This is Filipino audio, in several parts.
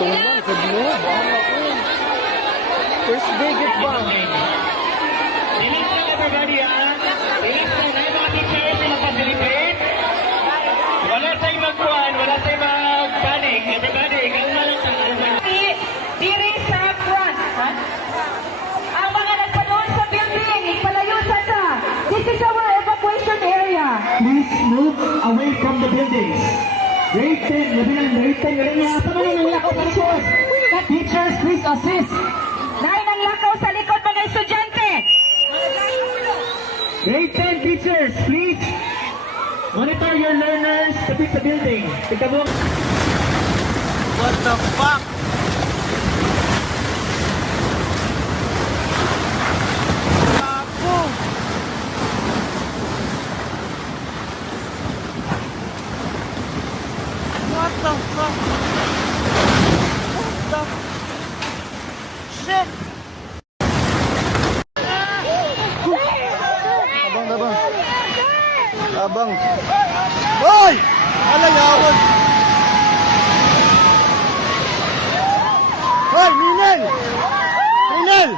Tungan, kadlo. First bigot ba? Relax lang everybody ha. Relax lang na yung mga teachers na magpabilipin. Wala tayong magkuhan, wala tayong mag-panic. Everybody, kalma lang sa kalma. Diri sa front, ha? Ang mga nagpanood sa building, palayusan na. This is our evacuation area. Please move away from the buildings. Grade 10, grade 10, grade 10. Sa mga nanglakaw sa likod. Teachers, please assist. Dahil ang lakaw sa likod mga estudyante. Grade 10 teachers, please monitor your learners to the building. Tika mo. What the fuck? Ako! What the fuck? What the shit? Abang. Hoy! Alayawan! Hoy, Minel! Minel!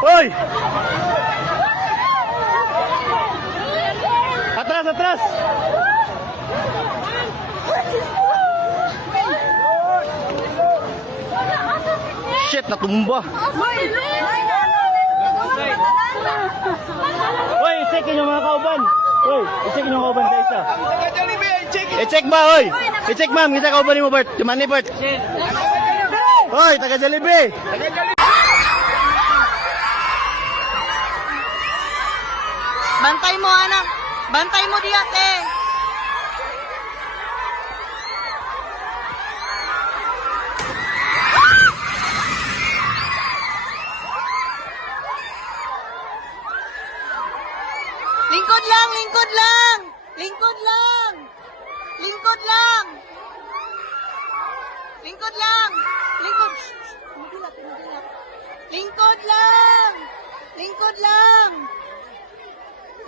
Hoy! Atras, atras! Shit, natumba! Hoy, i-check yung mga kauban. Hoy, i-check yung kauban sa isa. I-check ba, hoy? I-check ma'am, kita kauban mo, Bert. Tuman ni Bert. Hoy, taga Jollibee. Bantay mo, anak. Bantay mo di ate. Lingkod lang, lingkod lang. Lingkod lang. Lingkod lang. Lingkod lang. Lingkod. Mudilat, mudilat. Lingkod lang. Lingkod lang.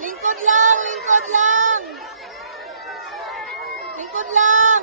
Lingkod lang, lingkod lang. Lingkod lang.